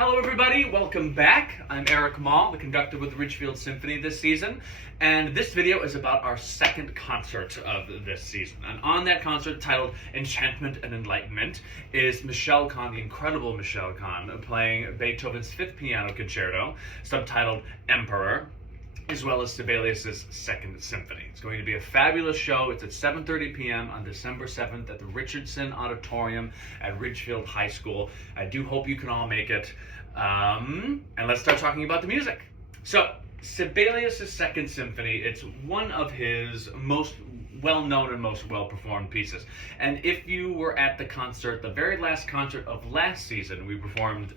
Hello everybody, welcome back. I'm Eric Mall, the conductor with the Ridgefield Symphony this season, and this video is about our second concert of this season. And on that concert, titled Enchantment and Enlightenment, is Michel Kahn, the incredible Michel Kahn, playing Beethoven's Fifth Piano Concerto, subtitled Emperor, as well as Sibelius' Second Symphony. It's going to be a fabulous show. It's at 7:30 p.m. on December 7th at the Richardson Auditorium at Ridgefield High School. I do hope you can all make it. And let's start talking about the music. So, Sibelius' Second Symphony, it's one of his most well-known and most well-performed pieces. And if you were at the concert, the very last concert of last season, we performed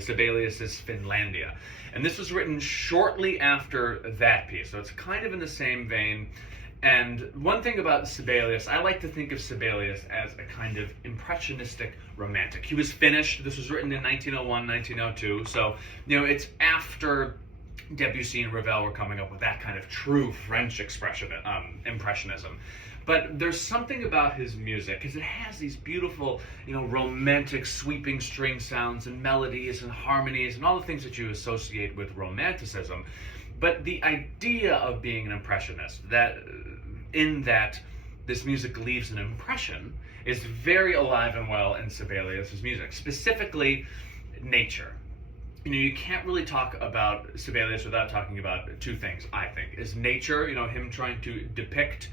Sibelius' Finlandia. And this was written shortly after that piece, so it's kind of in the same vein. And one thing about Sibelius, I like to think of Sibelius as a kind of impressionistic romantic. He was Finnish. This was written in 1901, 1902. So, it's after Debussy and Ravel were coming up with that kind of true French impressionism. But there's something about his music, because it has these beautiful, romantic, sweeping string sounds and melodies and harmonies and all the things that you associate with romanticism. But the idea of being an impressionist, that this music leaves an impression, is very alive and well in Sibelius' music, specifically nature. You can't really talk about Sibelius without talking about two things, I think. Is nature, him trying to depict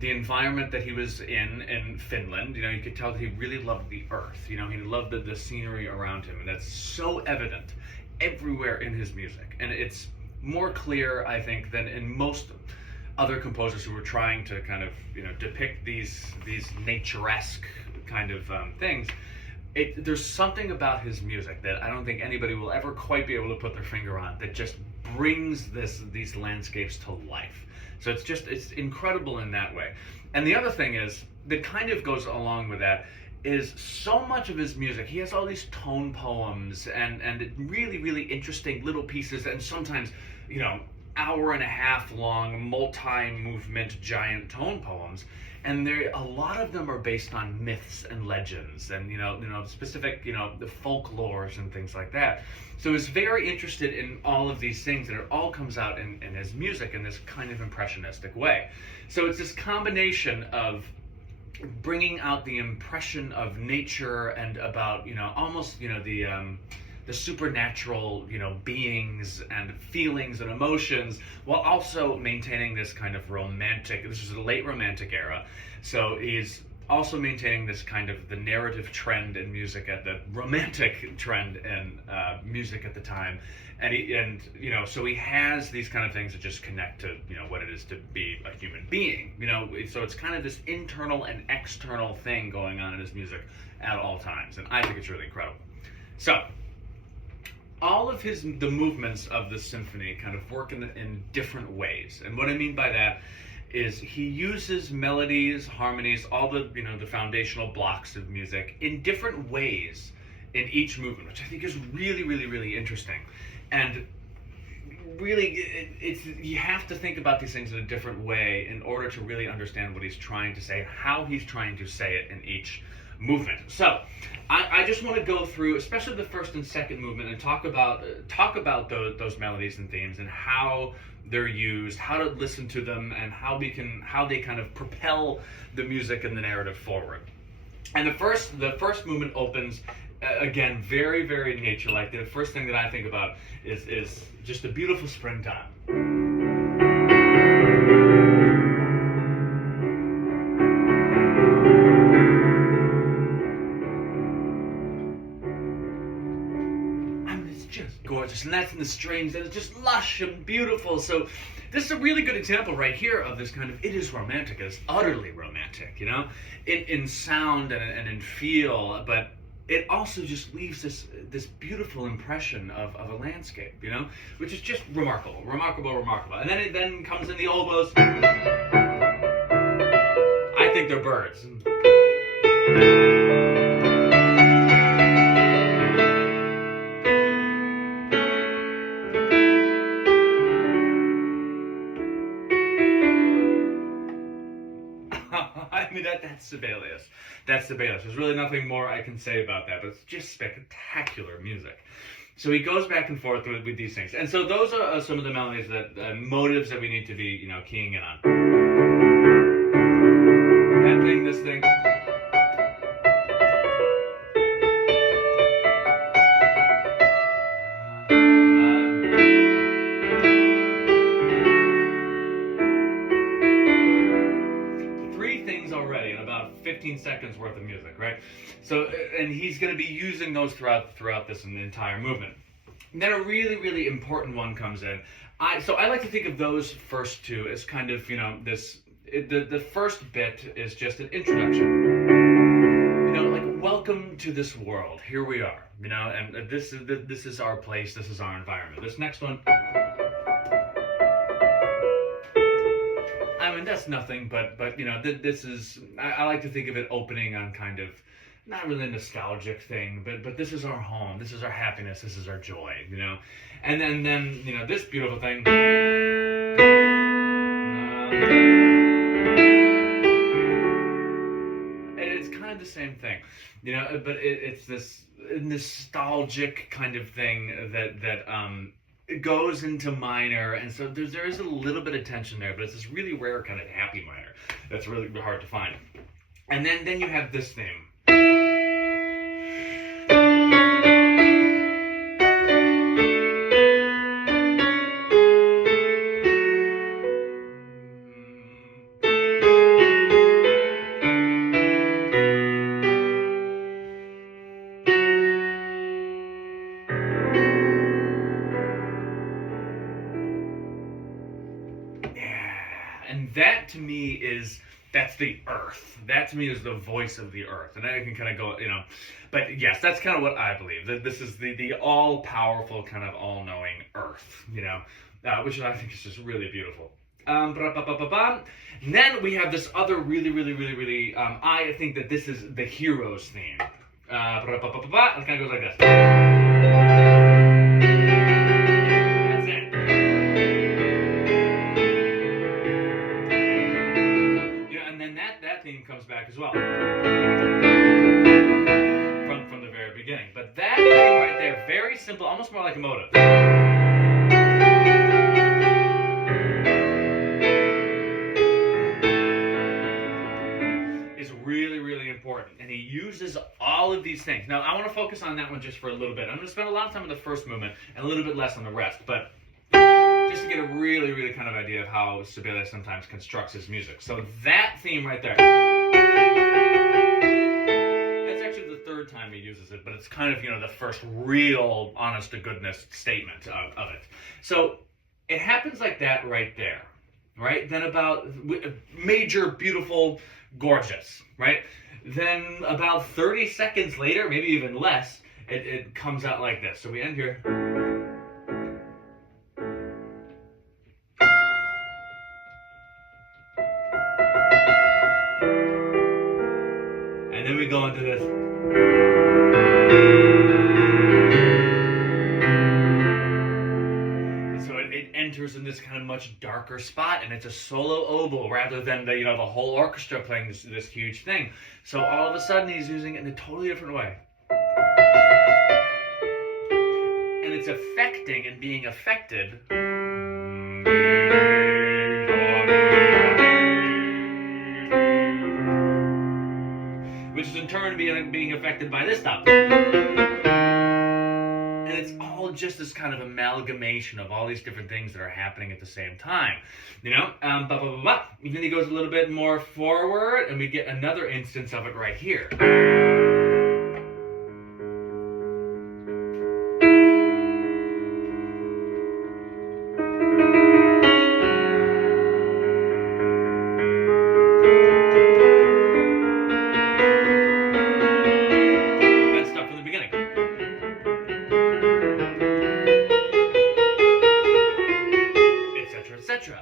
the environment that he was in Finland. You could tell that he really loved the earth. He loved the scenery around him, and that's so evident everywhere in his music. And it's more clear, I think, than in most other composers who were trying to kind of, depict these naturesque kind of things. There's something about his music that I don't think anybody will ever quite be able to put their finger on that just brings these landscapes to life. So it's incredible in that way. And the other thing is, that kind of goes along with that, is so much of his music, he has all these tone poems and really, really interesting little pieces, and sometimes, hour and a half long, multi-movement, giant tone poems. And a lot of them are based on myths and legends and, specific, the folklores and things like that. So he's very interested in all of these things, and it all comes out in his music in this kind of impressionistic way. So it's this combination of bringing out the impression of nature and about, almost, the supernatural, beings and feelings and emotions, while also maintaining this kind of this is the late romantic era, so he's also maintaining this kind of the narrative trend in music, at the romantic trend in music at the time, so he has these kind of things that just connect to, what it is to be a human being, so it's kind of this internal and external thing going on in his music at all times, and I think it's really incredible. So, all of the movements of the symphony kind of work in different ways. And what I mean by that is he uses melodies, harmonies, all the foundational blocks of music in different ways in each movement, which I think is really, really, really interesting. And really, you have to think about these things in a different way in order to really understand what he's trying to say, how he's trying to say it in each movement. So I just want to go through, especially the first and second movement, and talk about those melodies and themes and how they're used, how to listen to them, and how they kind of propel the music and the narrative forward. And the first movement opens again very, very nature-like. The first thing that I think about is just a beautiful springtime. Gorgeous, and that's in the strings, and it's just lush and beautiful. So this is a really good example right here of this kind of, it is romantic, it's utterly romantic, in sound and in feel, but it also just leaves this beautiful impression of a landscape, which is just remarkable. And then it comes in the oboes. I think they're birds. That's Sibelius. There's really nothing more I can say about that, but it's just spectacular music. So he goes back and forth with these things. And so those are some of the melodies motives that we need to be, keying in on. That thing, this thing. Three things already in about 15 seconds worth of music, right? So, and he's going to be using those throughout this entire movement. And then a really, really important one comes in. So I like to think of those first two as kind of, the first bit is just an introduction. Like, welcome to this world. Here we are, and this is our place. This is our environment. This next one, I mean, that's nothing, but this is, I like to think of it opening on kind of, not really a nostalgic thing, but this is our home, this is our happiness, this is our joy, and then this beautiful thing, it's kind of the same thing, but it's this nostalgic kind of thing that it goes into minor, and so there is a little bit of tension there, but it's this really rare kind of happy minor that's really hard to find. And then you have this theme. And that to me that's the earth. That to me is the voice of the earth. And I can kind of go, but yes, that's kind of what I believe. That this is the all-powerful, kind of all-knowing earth, which I think is just really beautiful. Then we have this other really, really, really, really, I think that this is the hero's theme. It kind of goes like this. Comes back as well from the very beginning, but that thing right there, very simple, almost more like a motive, is really, really important, and he uses all of these things. Now I want to focus on that one just for a little bit. I'm going to spend a lot of time on the first movement and a little bit less on the rest, but just to get a really, really kind of idea of how Sibelius sometimes constructs his music. So that theme right there, that's actually the third time he uses it, but it's kind of, the first real honest-to-goodness statement of it. So it happens like that right there, right? Then about major, beautiful, gorgeous, right? Then about 30 seconds later, maybe even less, it comes out like this. So we end here. And then we go into this. And so it enters in this kind of much darker spot, and it's a solo oboe rather than the whole orchestra playing this huge thing. So all of a sudden he's using it in a totally different way. And it's affecting and being affected. Which is in turn being affected by this stuff. And it's all just this kind of amalgamation of all these different things that are happening at the same time. And then he goes a little bit more forward, and we get another instance of it right here.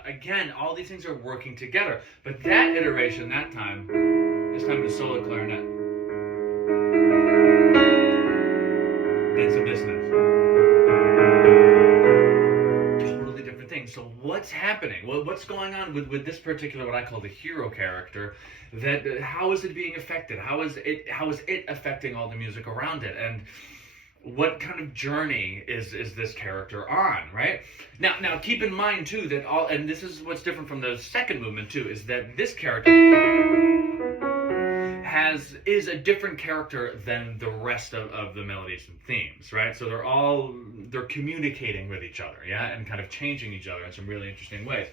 Again, all these things are working together. But that iteration, this time the solo clarinet. Then some dissonance. Totally different thing. So what's happening? Well, what's going on with this particular, what I call the hero character? How is it being affected? How is it affecting all the music around it? And what kind of journey is this character on, right? Now keep in mind too that and this is what's different from the second movement too, is that this character is a different character than the rest of the melodies and themes, right? So they're communicating with each other, yeah, and kind of changing each other in some really interesting ways.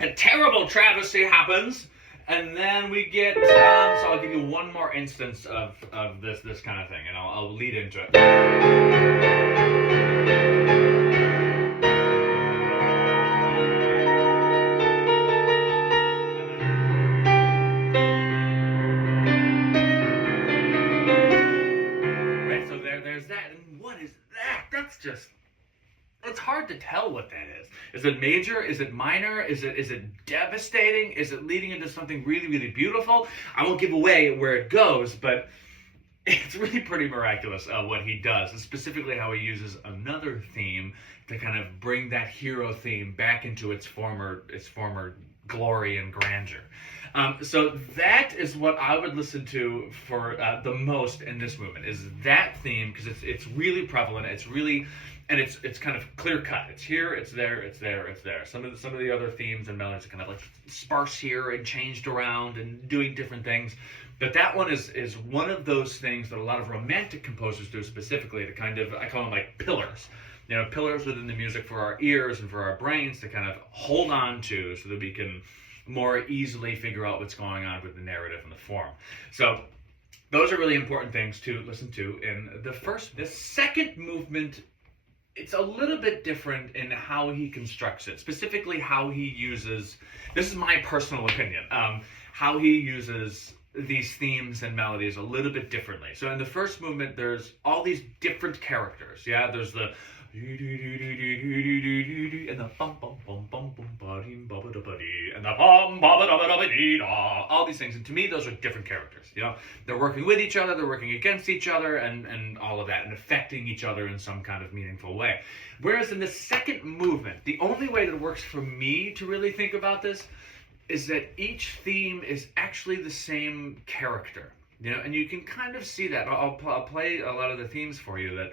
A terrible travesty happens. And then we get, so I'll give you one more instance of this kind of thing, and I'll lead into it. Right, so there's that, and what is that? That's just... It's hard to tell what that is. Is it major? Is it minor? Is it devastating? Is it leading into something really, really beautiful? I won't give away where it goes, but it's really pretty miraculous what he does, and specifically how he uses another theme to kind of bring that hero theme back into its former glory and grandeur. So that is what I would listen to for the most in this movement, is that theme, because it's really prevalent. It's really... And it's kind of clear cut. It's here, it's there, it's there, it's there. Some of the other themes and melodies are kind of like sparse here and changed around and doing different things. But that one is one of those things that a lot of romantic composers do specifically to kind of, I call them like pillars. You know, pillars within the music for our ears and for our brains to kind of hold on to so that we can more easily figure out what's going on with the narrative and the form. So those are really important things to listen to in the second movement. It's a little bit different in how he constructs it, specifically how he uses, this is my personal opinion, how he uses these themes and melodies a little bit differently. So in the first movement, there's all these different characters, yeah? There's the and the bum bum bum bum bum ba-dee ba da ba dee and the bum ba da ba da ba dee da. All these things, and to me, those are different characters. You know, they're working with each other, they're working against each other, and all of that, and affecting each other in some kind of meaningful way. Whereas in the second movement, the only way that works for me to really think about this is that each theme is actually the same character. You know, and you can kind of see that. I'll play a lot of the themes for you that.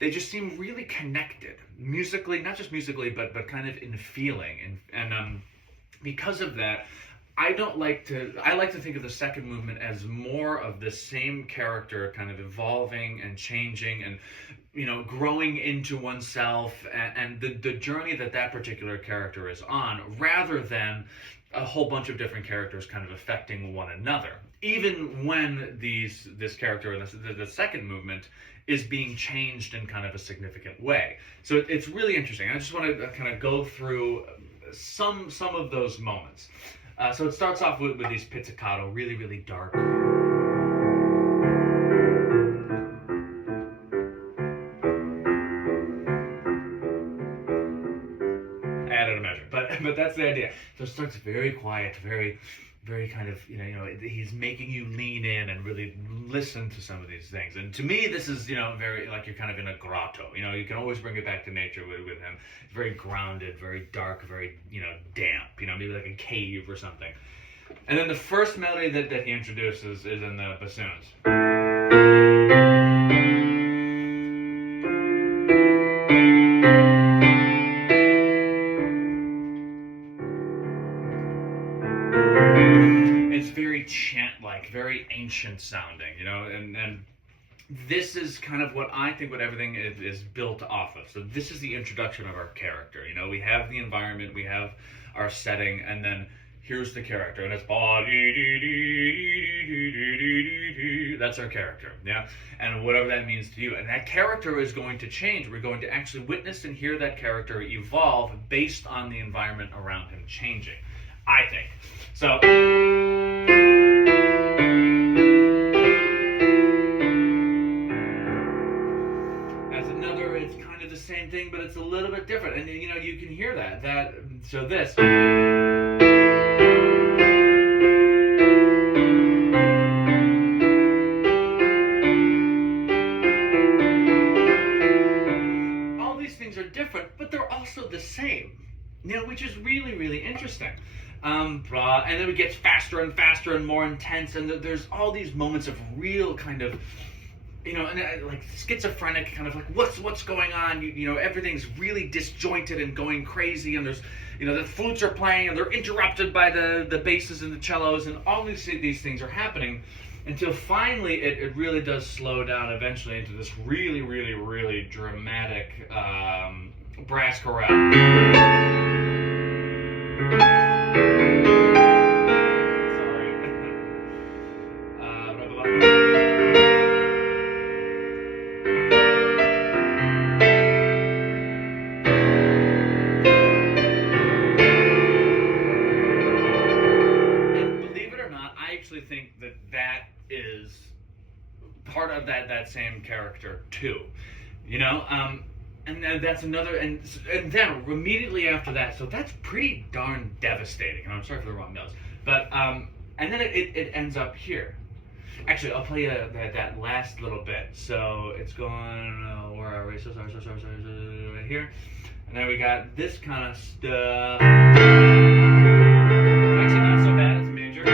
They just seem really connected musically, not just musically, but kind of in feeling. And because of that, I like to think of the second movement as more of the same character kind of evolving and changing and, you know, growing into oneself and the journey that particular character is on, rather than a whole bunch of different characters kind of affecting one another. Even when this character in the second movement is being changed in kind of a significant way. So it's really interesting. I just want to kind of go through some of those moments. So it starts off with these pizzicato, really, really dark. I added a measure, but that's the idea. So it starts very quiet, very kind of, you know, he's making you lean in and really listen to some of these things. And to me, this is, you know, very, like you're kind of in a grotto. You know, you can always bring it back to nature with him. It's very grounded, very dark, very, you know, damp, you know, maybe like a cave or something. And then the first melody that he introduces is in the bassoons. It's very chant-like, very ancient sounding, you know, and this is kind of what I think what everything is built off of. So this is the introduction of our character, you know, we have the environment, we have our setting, and then here's the character, and it's that's our character, yeah? And whatever that means to you. And that character is going to change. We're going to actually witness and hear that character evolve based on the environment around him changing, I think. So... As another, it's kind of the same thing, but it's a little bit different. And, you know, you can hear that. So this... different, but they're also the same, you know, which is really, really interesting. And then it gets faster and faster and more intense, and there's all these moments of real kind of and like schizophrenic, kind of like what's going on? Everything's really disjointed and going crazy, and there's, the flutes are playing and they're interrupted by the basses and the cellos, and all these things are happening until finally it really does slow down eventually into this really, really, really dramatic brass chorale. Think that is part of that same character too, and then that's another, and then immediately after that, so that's pretty darn devastating. And I'm sorry for the wrong notes, but and then it ends up here. Actually, I'll play you that last little bit. So it's going, where are we? So sorry, right here, and then we got this kind of stuff. Actually, not so bad. It's major.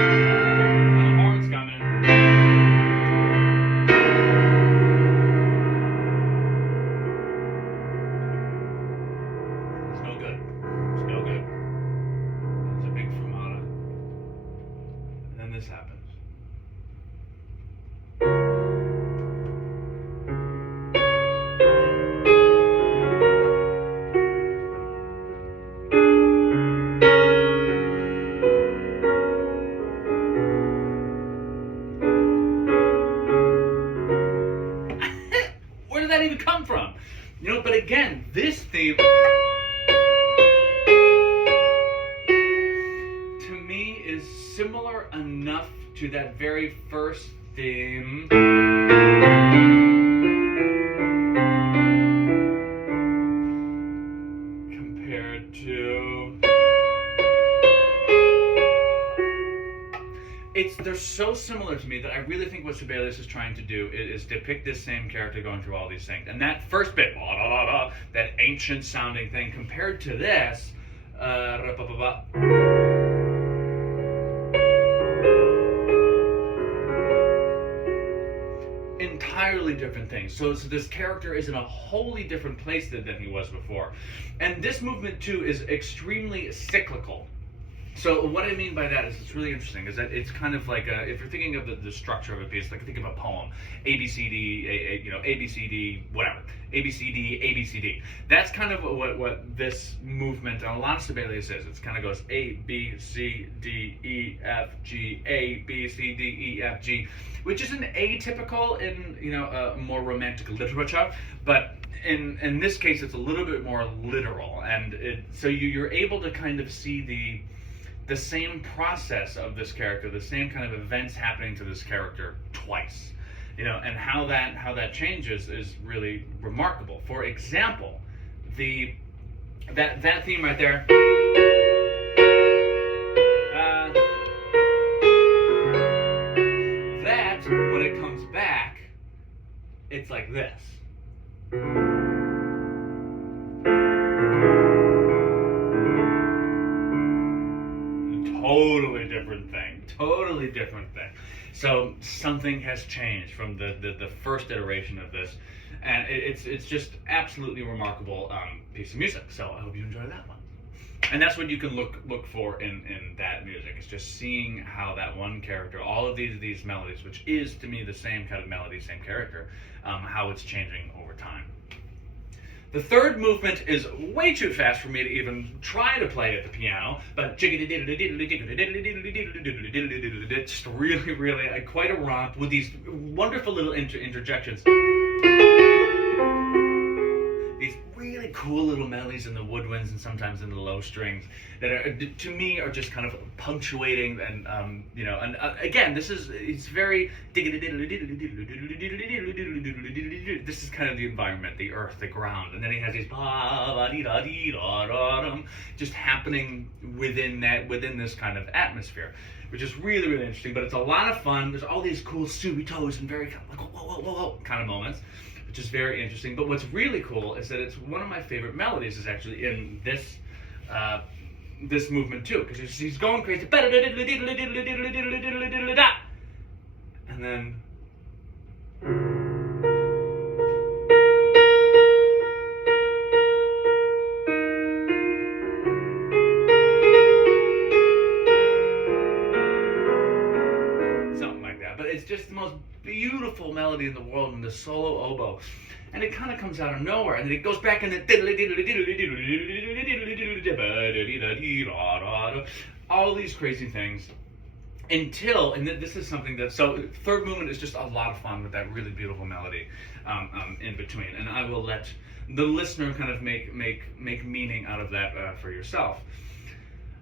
This happens. Where did that even come from? But again, this theme is similar enough to that very first theme compared to they're so similar to me that I really think what Sibelius is trying to do is depict this same character going through all these things. And that first bit, that ancient sounding thing, compared to this entirely different things. So this character is in a wholly different place than he was before. And this movement too is extremely cyclical. So what I mean by that is, it's really interesting, is that it's kind of like if you're thinking of the structure of a piece, like think of a poem, A B C D, A B C D, whatever, A B C D, A B C D. That's kind of what this movement and a lot of Sibelius is. It kind of goes A B C D E F G, A B C D E F G, which isn't atypical in more romantic literature, but in this case it's a little bit more literal, and so you're able to kind of see the same process of this character, the same kind of events happening to this character twice, and how that changes is really remarkable. For example, that theme right there, that when it comes back, it's like this. Totally different thing. So something has changed from the first iteration of this, and it's just absolutely remarkable piece of music. So I hope you enjoy that one. And that's what you can look for in that music. It's just seeing how that one character, all of these melodies, which is to me the same kind of melody, same character, how it's changing over time. The third movement is way too fast for me to even try to play at the piano, but it's really quite a romp with these wonderful little interjections. These really cool little melodies in the woodwinds and sometimes in the low strings that are, to me, are just kind of punctuating and again, it's very, this is kind of the environment, the earth, the ground, and then he has these just happening within this kind of atmosphere, which is really, really interesting. But it's a lot of fun. There's all these cool subitos and very kind of like whoa kind of moments, which is very interesting. But what's really cool is that it's one of my favorite melodies is actually in this this movement too, because he's going crazy, and then beautiful melody in the world and the solo oboe. And it kind of comes out of nowhere, and then it goes back and all these crazy things until, and this is something that, so third movement is just a lot of fun with that really beautiful melody in between, and I will let the listener kind of make meaning out of that for yourself.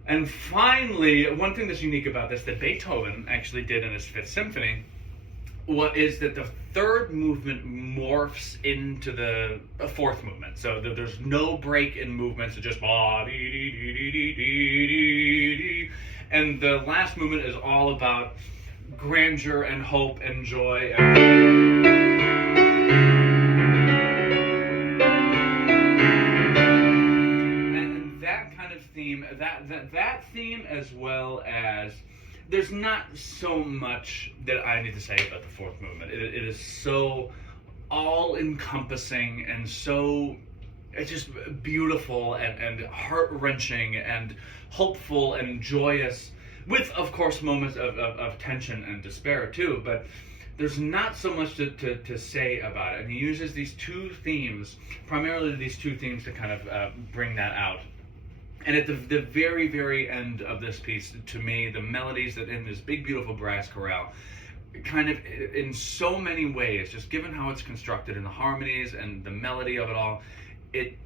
And finally, one thing that's unique about this that Beethoven actually did in his Fifth Symphony is that the third movement morphs into the fourth movement. So there's no break in movement, so just and the last movement is all about grandeur and hope and joy. And that kind of theme, that theme, as well as, there's not so much that I need to say about the fourth movement. It is so all-encompassing and so, it's just beautiful and heart-wrenching and hopeful and joyous, with, of course, moments of tension and despair too, but there's not so much to say about it. And he uses these two themes, primarily these two themes, to kind of bring that out. And at the very, very end of this piece, to me, the melodies that in this big, beautiful brass chorale, kind of in so many ways, just given how it's constructed and the harmonies and the melody of it all, it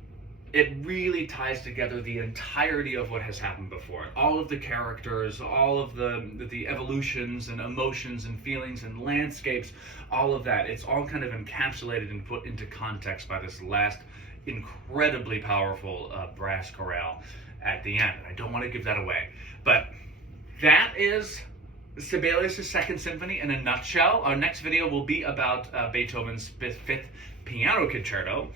really ties together the entirety of what has happened before. All of the characters, all of the evolutions and emotions and feelings and landscapes, all of that. It's all kind of encapsulated and put into context by this last incredibly powerful brass chorale at the end. I don't want to give that away. But that is Sibelius' Second Symphony in a nutshell. Our next video will be about Beethoven's Fifth Piano Concerto.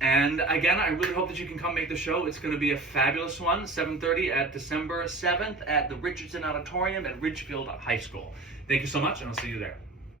And again, I really hope that you can come make the show. It's going to be a fabulous one, 7:30 at December 7th at the Richardson Auditorium at Ridgefield High School. Thank you so much, and I'll see you there.